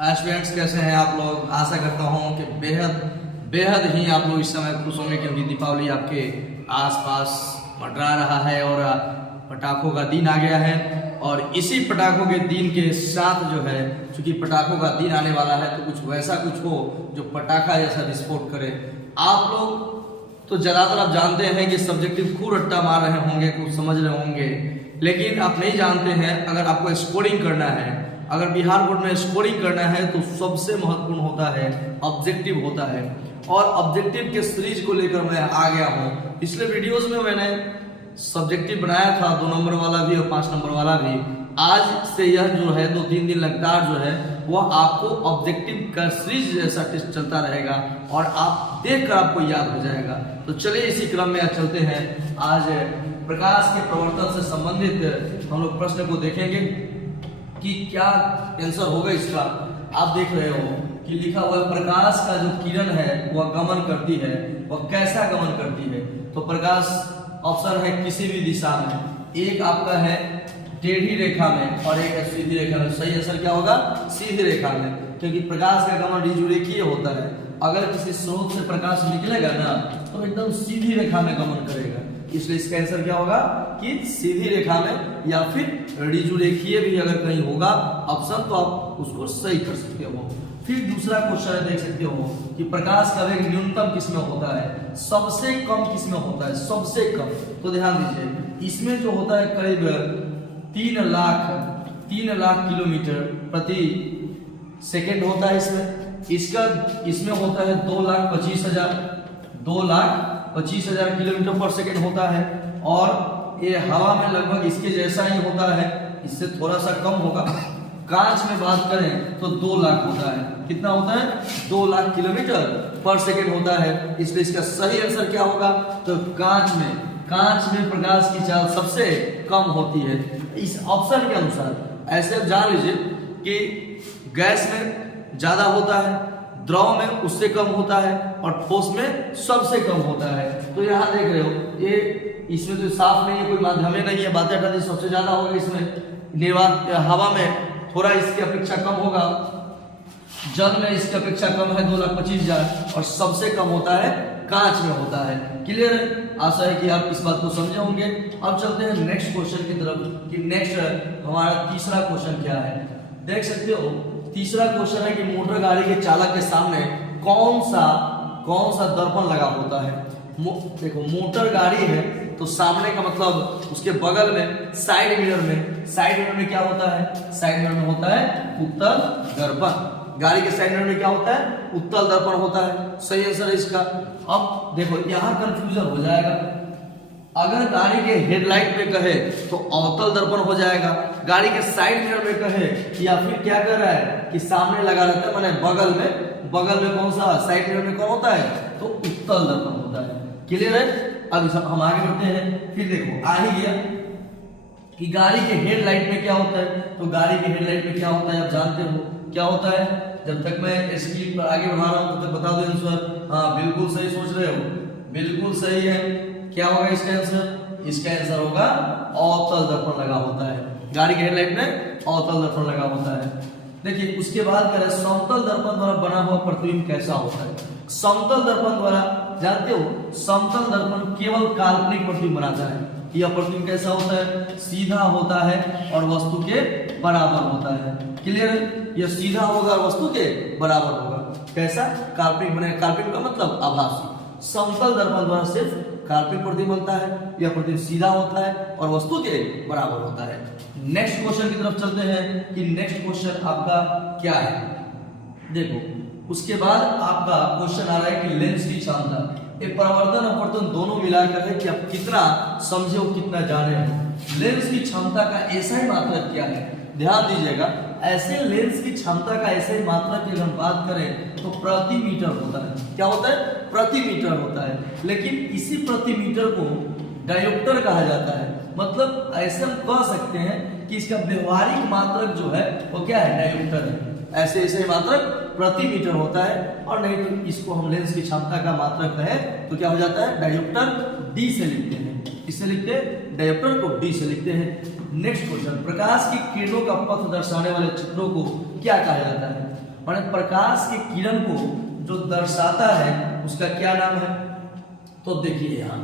Students कैसे हैं आप लोग। आशा करता हूं कि बेहद बेहद ही आप लोग इस समय खुश होंगे क्योंकि दीपावली आपके आसपास मंडरा रहा है और पटाखों का दिन आ गया है। और इसी पटाखों के दिन के साथ जो है, चूंकि पटाखों का दिन आने वाला है तो कुछ वैसा कुछ हो जो पटाखा जैसा विस्फोट करे। आप लोग तो ज़्यादातर आप जानते हैं कि सब्जेक्टिव खूब रट्टा मार रहे होंगे, कुछ समझ रहे होंगे, लेकिन आप नहीं जानते हैं अगर आपको स्कोरिंग करना है, अगर बिहार बोर्ड में स्कोरिंग करना है तो सबसे महत्वपूर्ण होता है ऑब्जेक्टिव होता है। और ऑब्जेक्टिव के सीरीज को लेकर मैं आ गया हूँ। पिछले वीडियोस में मैंने सब्जेक्टिव बनाया था 2 नंबर वाला भी और 5 नंबर वाला भी। आज से यह जो है 2-3 दिन लगातार जो है वह आपको ऑब्जेक्टिव का सीरीज जैसा टेस्ट चलता रहेगा और आप देखकर आपको याद हो जाएगा। तो चलिए इसी क्रम में आज चलते हैं। आज प्रकाश के प्रवर्तन से संबंधित हम लोग प्रश्न को देखेंगे कि क्या आंसर होगा इसका। आप देख रहे हो कि लिखा हुआ है प्रकाश का जो किरण है वह गमन करती है, वह कैसा गमन करती है। तो प्रकाश ऑप्शन है किसी भी दिशा में, एक आपका है टेढ़ी रेखा में और एक है सीधी रेखा में। सही आंसर क्या होगा? सीधी रेखा में, क्योंकि प्रकाश का गमन ऋजुरेखीय होता है। अगर किसी स्रोत से प्रकाश निकलेगा ना तो एकदम सीधी रेखा में गमन करेगा, इसलिए इसका आंसर क्या होगा कि सीधी रेखा में या फिर ऋजुरेखीय भी अगर कहीं होगा ऑप्शन तो आप उसको सही कर सकते हो। फिर दूसरा क्वेश्चन देख सकते हो कि प्रकाश का वेग न्यूनतम किस में होता है, सबसे कम किस में होता है, सबसे कम। तो ध्यान दीजिए इसमें जो होता है करीब 3 लाख किलोमीटर प्रति सेकेंड होता है इसमें होता है 2,25,000 किलोमीटर पर सेकेंड होता है। और ये हवा में लगभग इसके जैसा ही होता है, इससे थोड़ा सा कम होगा। कांच में बात करें तो 2 लाख होता है। कितना होता है? 2 लाख किलोमीटर पर सेकेंड होता है, इसलिए इसका सही आंसर क्या होगा? तो कांच में प्रकाश की चाल सबसे कम होती है इस ऑप्शन के अनुसार। ऐसे जान लीजिए कि गैस में ज्यादा होता है, द्रव में उससे कम होता है और ठोस में सबसे कम होता है। तो यहाँ देख रहे हो ये इसमें तो साफ नहीं है, कोई माध्यम नहीं है, बातें हटा दी, सबसे ज्यादा होगा इसमें। निर्वात हवा में थोड़ा इसकी अपेक्षा कम होगा, जल में इसकी अपेक्षा कम है 2,25,000 और सबसे कम होता है कांच में होता है। क्लियर है? आशा है कि आप इस बात को समझे होंगे। अब चलते हैं नेक्स्ट क्वेश्चन की तरफ कि नेक्स्ट हमारा तीसरा क्वेश्चन क्या है। देख सकते हो तीसरा क्वेश्चन है कि मोटर गाड़ी के चालक के सामने कौन सा दर्पण लगा होता है। देखो मोटर गाड़ी है तो सामने का मतलब उसके बगल में साइड मिरर में क्या होता है? साइड मिरर में होता है उत्तल दर्पण। गाड़ी के साइड मिरर में क्या होता है? उत्तल दर्पण होता है। सही आंसर है इसका। अब देखो यहाँ कंफ्यूजन हो जाएगा। अगर गाड़ी के हेडलाइट में कहे तो अवतल दर्पण हो जाएगा, गाड़ी के साइड मिरर में कहे या फिर क्या कर रहा है कि सामने लगा रहता है माने बगल में कौन सा साइड मिरर में कौन होता है? तो उत्तल दर्पण होता है। क्लियर है? अब हम आगे बढ़ते हैं। फिर देखो आ ही गया कि गाड़ी के हेडलाइट में क्या होता है। तो गाड़ी के हेडलाइट में क्या होता है आप जानते हो क्या होता है। जब तक मैं स्क्रीन पर आगे बढ़ा रहा हूं तब तक बता दो आंसर। हाँ बिल्कुल सही सोच रहे हो, बिल्कुल सही है। क्या होगा इसका आंसर? इसका आंसर होगा अवतल दर्पण लगा होता है। गाड़ी के हेडलाइट में अवतल दर्पण लगा होता है। देखिए उसके बाद करें समतल दर्पण द्वारा बना हुआ प्रतिबिंब कैसा होता है। समतल दर्पण द्वारा जानते हो समतल दर्पण केवल काल्पनिक प्रतिबिंब बनाता है। यह प्रतिबिंब कैसा होता है? सीधा होता है और वस्तु के बराबर होता है। क्लियर है? यह सीधा होगा और वस्तु के बराबर होगा। कैसा? काल्पनिक बने। काल्पनिक का मतलब आभासी। समतल दर्पण द्वारा सिर्फ काल्पनिक प्रतिबिंब बनता है, यह प्रतिबिंब सीधा होता है और वस्तु के बराबर होता है। नेक्स्ट क्वेश्चन की तरफ चलते हैं कि नेक्स्ट क्वेश्चन आपका क्या है। देखो उसके बाद आपका क्वेश्चन आ रहा है कि लेंस की क्षमता, एक परावर्तन अपवर्तन दोनों मिलाकर है कि आप कितना समझे हो कितना जाने हो। लेंस की क्षमता का ऐसा ही मात्रक क्या है? ध्यान दीजिएगा, ऐसे लेंस की क्षमता का ऐसे ही मात्रक की अगर बात करें तो प्रति मीटर होता है। क्या होता है? प्रति मीटर होता है। लेकिन इसी प्रति मीटर को डायोप्टर कहा जाता है। मतलब ऐसे हम कह सकते हैं कि इसका व्यवहारिक मात्रक जो है वो क्या है? डायोप्टर है। ऐसे मात्रक प्रति मीटर होता है। और नहीं तो इसको हम लेंस की क्षमता का मात्रक है तो क्या हो जाता है? डायोप्टर डी से लिखते हैं। किससे लिखते हैं? डायोप्टर को डी से लिखते हैं। नेक्स्ट क्वेश्चन, प्रकाश की किरणों का पथ दर्शाने वाले चित्रों को क्या कहा जाता है? माने प्रकाश के किरण को जो दर्शाता है उसका क्या नाम है। तो देखिए यहाँ,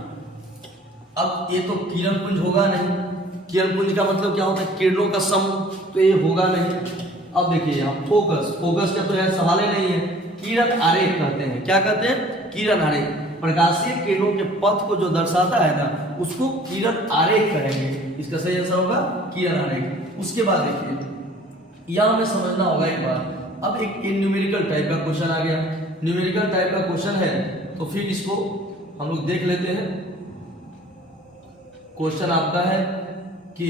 अब ये तो किरण पुंज होगा नहीं, किरण पुंज का मतलब क्या होता है, किरणों का समूह, तो ये होगा नहीं। अब देखिए यहाँ फोकस, फोकस का तो यार सवाल ही नहीं है, किरण आरेख कहते हैं। क्या कहते हैं, किरण आरेख। प्रकाशीय किरणों के पथ को जो दर्शाता है ना उसको किरण आरेख कहेंगे। इसका सही आंसर होगा किरण आरेख। उसके बाद देखिए यह हमें समझना होगा एक बार, अब एक न्यूमेरिकल टाइप का क्वेश्चन आ गया, न्यूमेरिकल टाइप का क्वेश्चन है तो फिर इसको हम लोग देख लेते हैं। क्वेश्चन आपका है कि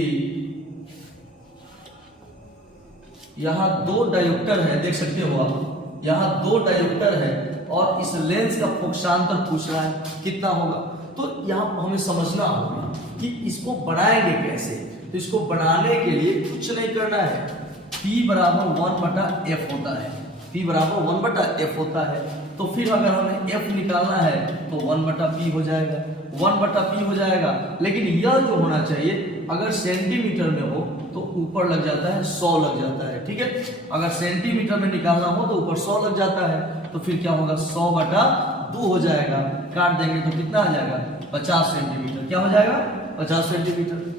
यहां दो डायोप्टर है, देख सकते हो आप, यहां दो डायोप्टर है और इस लेंस का फोकसांतर पूछ रहा है कितना होगा। तो यहां हमें समझना होगा कि इसको बनाएंगे कैसे। तो इसको बनाने के लिए कुछ नहीं करना है, P बराबर 1/f होता है, P बराबर 1/f होता है। तो फिर अगर हमें f निकालना है तो 1/p हो जाएगा, 1/p हो जाएगा। लेकिन यह जो होना चाहिए अगर सेंटीमीटर में हो तो ऊपर लग जाता है 100 लग जाता है, ठीक है। अगर सेंटीमीटर में निकालना हो तो ऊपर 100 लग जाता है, तो फिर क्या होगा 100/2 हो जाएगा। काट देंगे तो कितना आ जाएगा 50 सेंटीमीटर। क्या हो जाएगा 50 सेंटीमीटर।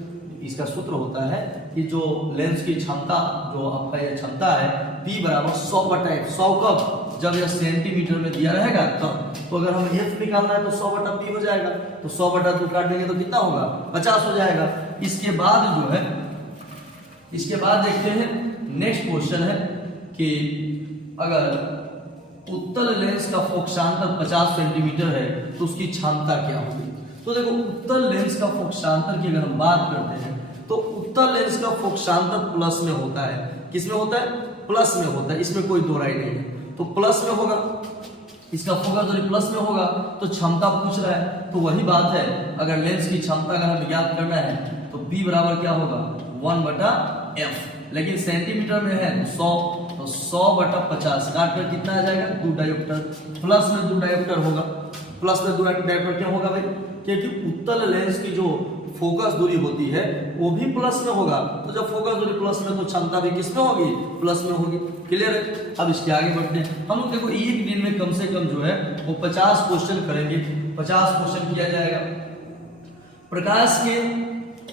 इसका सूत्र होता है कि जो लेंस की क्षमता, जो आपका यह क्षमता है P बराबर 100/f। 100 कब, जब यह सेंटीमीटर में दिया रहेगा तब। तो अगर हमें f निकालना है तो 100/p हो जाएगा, तो 100/2 काट देंगे तो कितना होगा 50 हो जाएगा। इसके बाद जो है, इसके बाद देखते हैं नेक्स्ट क्वेश्चन है कि अगर उत्तल लेंस का फोकसांतर 50 सेंटीमीटर है तो उसकी क्षमता क्या होगी। तो देखो उत्तल लेंस का फोकसांतर की अगर हम बात करते हैं तो उत्तल लेंस का फोकसांतर प्लस में होता है। किस में होता है, प्लस में होता है, इसमें कोई दो राय नहीं है। तो प्लस में होगा, इसका फोकस दूरी प्लस में होगा, तो क्षमता पूछ रहा है तो वही बात है। अगर लेंस की क्षमता अगर हमें ज्ञात करना है तो P बराबर क्या होगा 1/f, लेकिन सेंटीमीटर में है तो 100, तो 100/50 काट कर कितना आ जाएगा 2 डायोप्टर। प्लस में 2 डायोप्टर होगा, प्लस में 2 डायोप्टर क्यों होगा भाई, क्योंकि उत्तल लेंस की जो फोकस दूरी होती है वो भी प्लस में होगा। तो जब फोकस दूरी प्लस में तो क्षमता भी किस में होगी, प्लस में होगी। क्लियर है। अब इसके आगे बढ़ते हैं हम लोग। देखो एक दिन में कम से कम जो है वो 50 क्वेश्चन करेंगे, 50 क्वेश्चन किया जाएगा।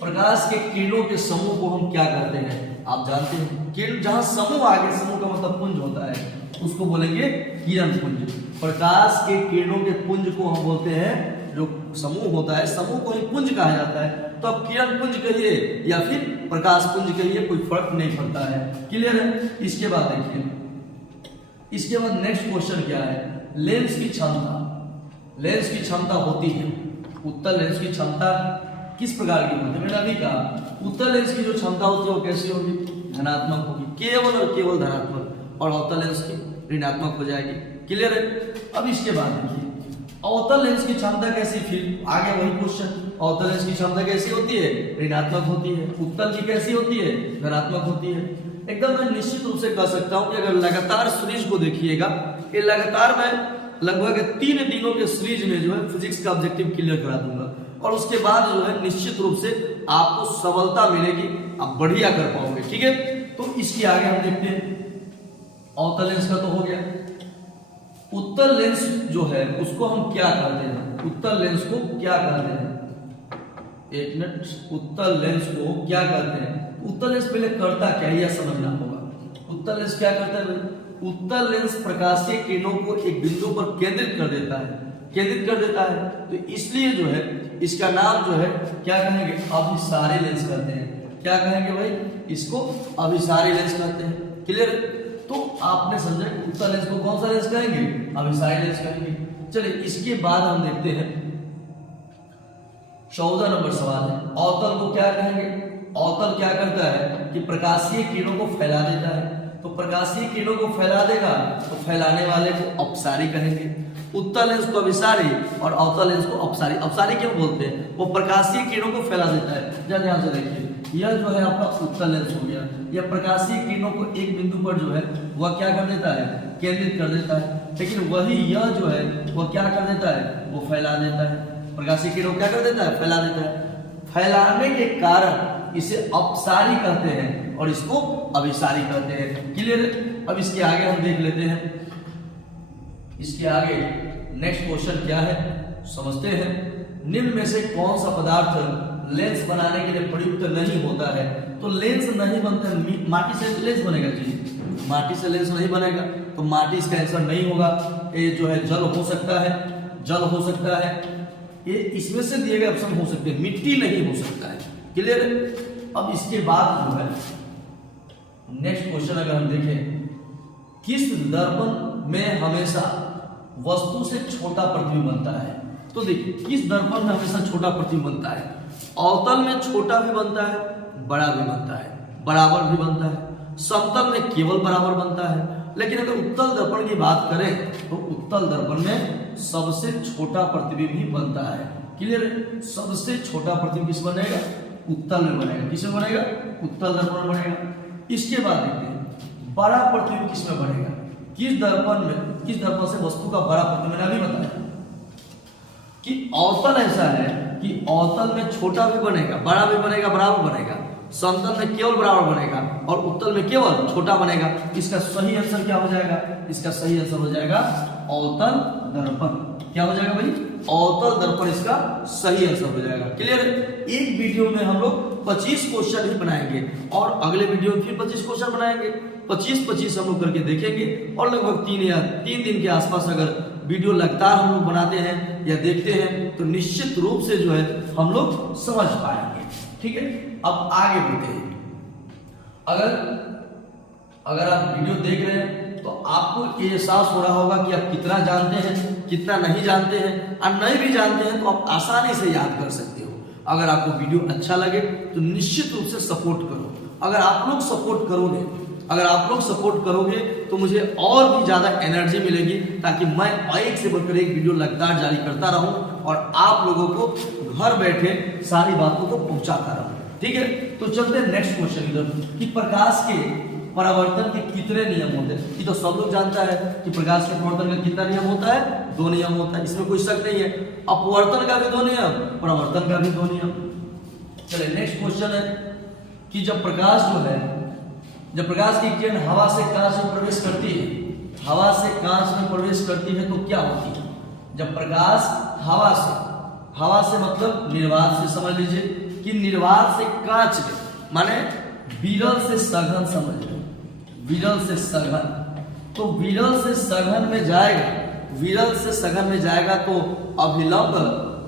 प्रकाश के किरणों के समूह को हम क्या कहते हैं, आप जानते हैं। किरण जहां समूह आगे, समूह का मतलब पुंज होता है, उसको बोलेंगे किरण पुंज। प्रकाश के किरणों के पुंज को हम बोलते हैं, जो समूह होता है समूह को ही पुंज कहा जाता है। तो अब किरण पुंज कहिए या फिर प्रकाश पुंज कहिए, कोई फर्क नहीं पड़ता है। क्लियर है। इसके बाद देखिए, इसके बाद नेक्स्ट क्वेश्चन क्या है, लेंस की क्षमता। लेंस की क्षमता होती है, उत्तल लेंस की क्षमता किस प्रकार की होती है। मैंने अभी कहा उत्तल लेंस की जो क्षमता होती है वो कैसी होगी, धनात्मक होगी, केवल और केवल धनात्मक, और अवतल लेंस की ऋणात्मक हो जाएगी। क्लियर है। अब इसके बाद देखिए अवतल लेंस की क्षमता कैसी, फिर आगे वही क्वेश्चन, अवतल लेंस की क्षमता कैसी होती है, ऋणात्मक होती है। उत्तल की कैसी होती है, धनात्मक होती है। एकदम मैं निश्चित रूप से कह सकता हूं कि अगर लगातार सीरीज को देखिएगा, ये लगातार मैं लगभग 3 दिनों के सीरीज में जो है फिजिक्स का ऑब्जेक्टिव क्लियर करा दूंगा, और उसके बाद जो है निश्चित रूप से आपको सबलता मिलेगी, आप बढ़िया कर पाओगे। ठीक है। तो इसके आगे हम देखते हैं, अवतल लेंस का तो हो गया। उत्तल लेंस जो है उसको हम क्या कहते हैं, उत्तल लेंस को क्या कहते हैं, एक मिनट, उत्तल लेंस को क्या कहते हैं। उत्तल लेंस पहले करता क्या है यह समझना होगा। उत्तल लेंस क्या करता है, उत्तल लेंस प्रकाशीय किरणों को एक बिंदु पर केंद्रित कर देता है, केंद्रित कर देता है। तो इसलिए जो है इसका नाम जो है क्या कहेंगे, अभिसारी लेंस कहते हैं। क्या कहेंगे भाई, इसको अभिसारी लेंस कहते हैं। क्लियर। तो आपने समझा उत्तल लेंस को कौन सा लेंस कहेंगे, अभिसारी लेंस कहेंगे। चलिए इसके बाद हम देखते हैं 14 नंबर सवाल है, अवतल को क्या कहेंगे। अवतल क्या करता है कि प्रकाशीय किरणों को फैला देता है। तो प्रकाशीय किरणों को फैला देगा तो फैलाने वाले को अपसारी कहेंगे। उत्तल लेंस को अभिसारी और अवतल लेंस को अपसारी। अपसारी क्यों बोलते हैं, वो प्रकाशीय किरणों को फैला देता है। जरा ध्यान से देखिए, यह जो है आपका उत्तल लेंस हो गया, यह प्रकाशीय किरणों को एक बिंदु पर जो है वह क्या कर देता है, केंद्रित कर देता है। लेकिन वही यह जो है वह क्या कर देता है, वो फैला देता है। प्रकाशीय किरणों क्या कर देता है, फैला देता है। फैलाने के कारण इसे अपसारी कहते हैं और इसको अभिसारी कहते हैं। क्लियर। अब इसके आगे हम देख लेते हैं, इसके आगे नेक्स्ट क्वेश्चन क्या है समझते हैं। निम्न में से कौन सा पदार्थ लेंस बनाने के लिए प्रयुक्त नहीं होता है? तो लेंस नहीं बनता है, माटी से लेंस बनेगा जी, माटी से लेंस नहीं बनेगा, तो माटी इसका आंसर नहीं होगा। ये जो है जल हो सकता है, जल हो सकता है, ये इसमें से दिए गए ऑप्शन हो सकते हैं, मिट्टी नहीं हो सकता है। क्लियर है? अब इसके बाद जो है नेक्स्ट क्वेश्चन अगर हम देखें, किस दर्पण में हमेशा वस्तु से छोटा प्रतिबिंब बनता है? तो देखिए किस दर्पण में हमेशा छोटा प्रतिबिंब बनता है? अवतल में छोटा भी बनता है, बड़ा भी बनता है, बराबर भी बनता है, समतल में केवल बराबर बनता है। लेकिन अगर उत्तल दर्पण की बात करें तो उत्तल दर्पण में सबसे छोटा प्रतिबिंब ही बनता है। क्लियर? सबसे छोटा प्रतिबिंब किस बनेगा? उत्तल में बनेगा। किस में बनेगा? उत्तल दर्पण में बनेगा। इसके बाद देखते हैं बड़ा प्रतिबिंब किस में बनेगा? किस दर्पण में, किस दर्पण से वस्तु का बड़ा प्रतिबिंब? मैंने अभी बताया कि अवतल ऐसा है कि अवतल में छोटा भी बनेगा, बड़ा भी बनेगा, बराबर बनेगा, समतल में केवल बराबर बनेगा और उत्तल में केवल छोटा बनेगा। इसका सही आंसर क्या हो जाएगा? इसका सही आंसर हो जाएगा अवतल दर्पण। क्या हो जाएगा भाई? अवतल दर्पण इसका सही आंसर हो जाएगा। क्लियर है? एक वीडियो में हम लोग 25 क्वेश्चन ही बनाएंगे और अगले वीडियो में फिर 25 क्वेश्चन बनाएंगे। 25 हम लोग करके देखेंगे और लगभग 3 दिन के आसपास अगर वीडियो लगातार हम लोग बनाते हैं या देखते हैं तो निश्चित रूप से जो है हम लोग समझ पाएंगे। ठीक है? अब आगे बढ़ते हैं। अगर आप वीडियो देख रहे हैं तो आपको ये एहसास हो रहा होगा कि आप कितना जानते हैं, कितना नहीं जानते हैं, और नहीं भी जानते हैं तो आप आसानी से याद कर सकते हो। अगर आपको वीडियो अच्छा लगे तो निश्चित रूप से सपोर्ट करो। अगर आप लोग सपोर्ट करोगे तो मुझे और भी ज्यादा एनर्जी मिलेगी, ताकि मैं एक से बढ़कर एक वीडियो लगातार जारी करता रहूं और आप लोगों को घर बैठे सारी बातों को पहुंचाता रहूं। ठीक है? तो चलते हैं नेक्स्ट क्वेश्चन इधर कि प्रकाश के परावर्तन के कितने नियम होते हैं? ये तो सब लोग जानता है कि प्रकाश के परावर्तन का कितना नियम होता है? 2 नियम होता है, इसमें कोई शक नहीं है। अपवर्तन का भी 2 नियम, परावर्तन का भी 2 नियम। चलिए नेक्स्ट क्वेश्चन है कि जब प्रकाश की किरण हवा से कांच में प्रवेश करती है, हवा से कांच में प्रवेश करती है तो क्या होती है? जब प्रकाश हवा से मतलब निर्वात से समझ लीजिए कि निर्वात से कांच में, माने विरल से सघन समझ लो, विरल से सघन, तो विरल से सघन में जाएगा, विरल से सघन में जाएगा तो अभिलंब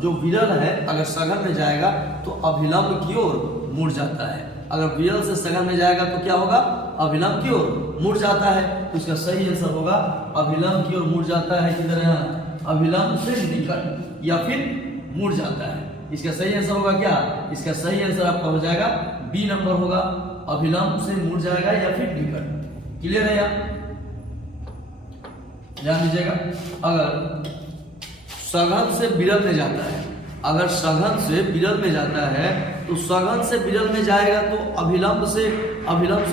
जो विरल है अगर सघन में जाएगा तो अभिलंब की ओर मुड़ जाता है। अगर विरल से सघन में जाएगा तो क्या होगा? अभिलंब की ओर मुड़ जाता है। तो इसका सही आंसर होगा अभिलंब की ओर मुड़ जाता है। किधर है? अभिलंब से निकट या फिर मुड़ जाता है। इसका सही आंसर होगा क्या? इसका सही आंसर आपका हो जाएगा बी नंबर होगा, अभिलंब से मुड़ जाएगा या फिर निकट। क्लियर है? यहाँ ध्यान दीजिएगा, अगर सघन से विरल में जाता है, अगर सघन से विरल में जाता है तो सघन से विरल में जाएगा तो अभिलंब से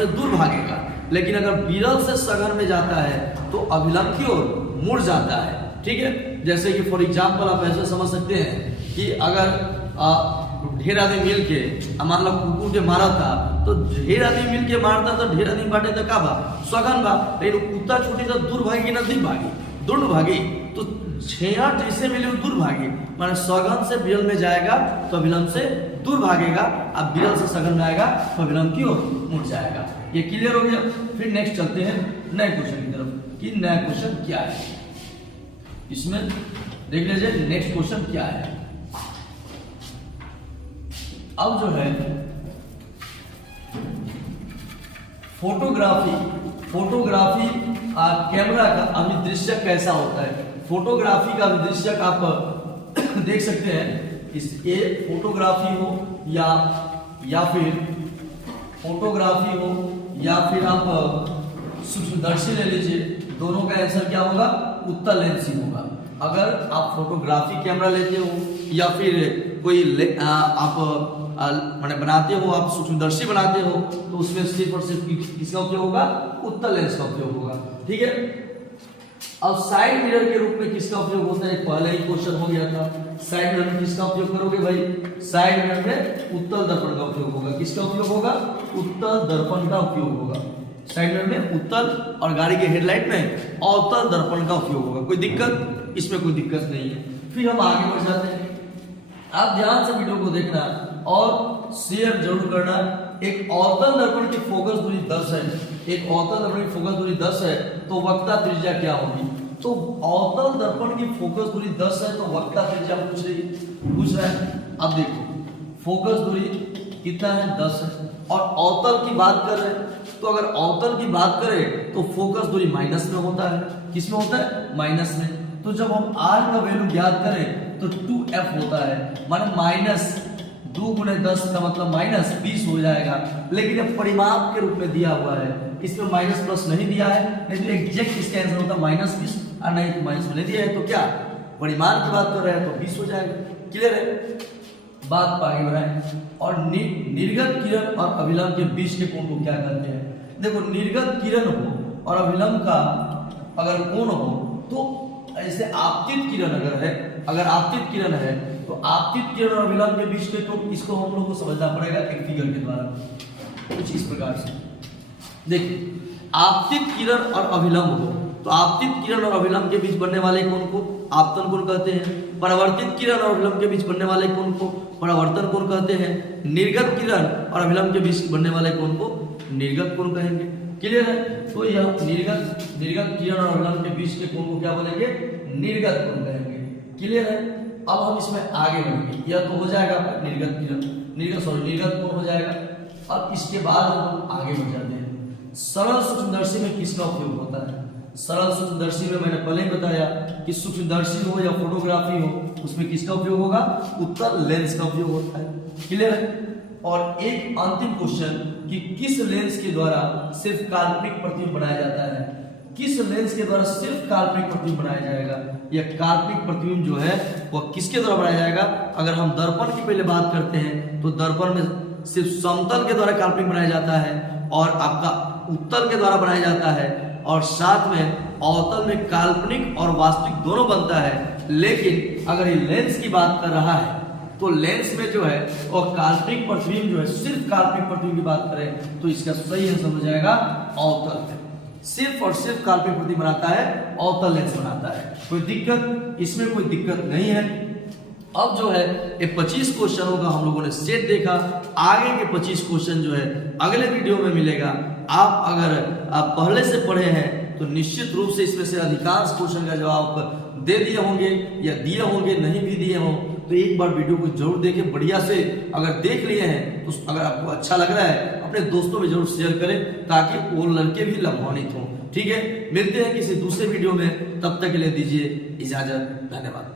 दूर भागेगा। लेकिन अगर विरल से सघन में जाता है तो अभिलंब की ओर मुड़ जाता है। ठीक है? जैसे कि फॉर एग्जाम्पल आप ऐसे समझ सकते हैं कि अगर ढेर आदमी मिल के मान लो कुकुर के मारा था तो ढेर आदमी मिल के मारता तो ढेर आदमी बांटे तो का बा सघन बा, लेकिन कुत्ता छूटी तो दूर भागी ना नजदीक भागी, दूर भागी, तो छेया जैसे मिले दूर भागी, माने सघन से विरल में जाएगा तो अभिलंब से दूर भागेगा, अब विरल से सघन में आएगा तो अभिलंब की ओर मुड़ जाएगा। ये क्लियर हो गया? फिर नेक्स्ट चलते हैं नए क्वेश्चन की तरफ कि नया क्वेश्चन क्या है। इसमें देख लीजिए नेक्स्ट क्वेश्चन क्या है। अब जो है फोटोग्राफी कैमरा का अभिदृश्य कैसा होता है? फोटोग्राफी का अभिदृश्य आप देख सकते हैं, इस ए फोटोग्राफी हो या फिर फोटोग्राफी हो या फिर आप सूक्ष्मदर्शी ले लीजिए, दोनों का आंसर क्या होगा? उत्तल लेंस ही होगा। अगर आप फोटोग्राफी कैमरा लेते हो या फिर कोई आप मैंने बनाते हो, आप सूक्ष्मदर्शी बनाते हो तो उसमें सिर्फ और सिर्फ किसका उपयोग होगा? उत्तल लेंस का उपयोग होगा। ठीक है? अब साइड मिरर के रूप में किसका उपयोग होता है? पहले ही क्वेश्चन हो गया था। साइड मिरर में किसका उपयोग करोगे भाई? साइड मिरर में उत्तल दर्पण का उपयोग होगा। किसका उपयोग होगा? उत्तल दर्पण का उपयोग होगा। साइड मिरर में उत्तल और गाड़ी के हेडलाइट में अवतल दर्पण का उपयोग होगा। कोई दिक्कत? इसमें कोई दिक्कत नहीं है। फिर हम आगे बढ़ जाते हैं। आप ध्यान से वीडियो को देखना और शेयर जरूर करना। एक अवतल दर्पण की फोकस दूरी 10 है, एक अवतल दर्पण की फोकस दूरी 10 है, तो वक्रता त्रिज्या क्या होगी? तो अवतल दर्पण की फोकस दूरी 10 है तो वक्रता त्रिज्या पूछ रहा है। अब देखो फोकस दूरी कितना है? 10 है। और अवतल की बात कर रहे हैं तो अगर अवतल की बात करें तो फोकस दूरी माइनस में होता है। किस में होता है? माइनस में। तो जब हम r का वैल्यू ज्ञात करें तो 2f होता है, माने माइनस 2 गुणे 10 का मतलब माइनस 20 हो जाएगा। लेकिन अब परिमाप के रूप में दिया हुआ है, इसमें माइनस प्लस नहीं दिया है, नहीं तो एग्जैक्ट इसका आंसर होता माइनस 20, और नहीं तो माइनस में नहीं दिया है तो क्या परिमाप की बात कर रहे हैं तो 20 हो जाएगा। क्लियर है? बात को आगे बढ़ाएं। और निर्गत किरण और अभिलंब के बीच के कोण को क्या कहते हैं? देखो निर्गत किरण हो और अभिलंब का अगर कोण हो तो ऐसे आपतित किरण अगर आपतित किरण है तो आपतित किरण और अभिलंब के बीच के कोण, इसको हम लोग को समझना पड़ेगा एक फिगर के द्वारा कुछ इस प्रकार से। देखिए आपतित किरण और अभिलंब हो तो आपतित किरण और अभिलंब के बीच बनने वाले कोण को आपतन कोण कहते हैं। परावर्तित किरण और अभिलंब के बीच बनने वाले कोण को परावर्तन कोण कहते हैं। निर्गत किरण और अभिलंब के बीच बनने वाले कोण को निर्गत कोण कहेंगे। क्लियर है? तो यह निर्गत किरण और अभिलंब के बीच के कोण को क्या बोलेंगे? निर्गत कोण कहेंगे। क्लियर है? अब हम इसमें आगे बढ़ेंगे। यह तो हो जाएगा निर्गत कोण हो जाएगा। अब इसके बाद हम आगे बढ़ जाते हैं। सरल सूक्ष्मदर्शी में किसका उपयोग होता है? सरल सूक्ष्मदर्शी में मैंने पहले ही बताया कि सूक्ष्मदर्शी हो या फोटोग्राफी हो उसमें किसका उपयोग होगा? उत्तल लेंस का उपयोग होता है। क्लियर है? और एक अंतिम क्वेश्चन कि किस लेंस के द्वारा सिर्फ काल्पनिक प्रतिबिंब बनाया जाता है? किस लेंस के द्वारा सिर्फ काल्पनिक प्रतिबिंब बनाया जाएगा? यह काल्पनिक प्रतिबिंब जो है वह किसके द्वारा बनाया जाएगा? अगर हम दर्पण की पहले बात करते हैं तो दर्पण में सिर्फ समतल के द्वारा काल्पनिक बनाया जाता है और आपका उत्तल के द्वारा बनाया जाता है, और साथ में अवतल में काल्पनिक और वास्तविक दोनों बनता है। लेकिन अगर ये लेंस की बात कर रहा है तो लेंस में जो है और काल्पनिक प्रतिबिंब जो है सिर्फ काल्पनिक प्रतिबिंब की बात करें तो इसका सही आंसर हो जाएगा अवतल। सिर्फ और सिर्फ काल्पनिक प्रतिबिंब बनाता है, अवतल लेंस बनाता है। कोई दिक्कत? इसमें कोई दिक्कत नहीं है। अब जो है ये 25 क्वेश्चनों का हम लोगों ने सेट देखा। आगे के 25 क्वेश्चन जो है अगले वीडियो में मिलेगा। आप अगर आप पहले से पढ़े हैं तो निश्चित रूप से इसमें से अधिकांश क्वेश्चन का जवाब दे दिए होंगे या दिए होंगे, नहीं भी दिए हों तो एक बार वीडियो को जरूर देखें बढ़िया से। अगर देख लिए हैं तो अगर आपको अच्छा लग रहा है अपने दोस्तों में जरूर शेयर करें ताकि वो लड़के भी लाभान्वित हों। ठीक है, मिलते हैं किसी दूसरे वीडियो में, तब तक के लिए दीजिए इजाजत। धन्यवाद।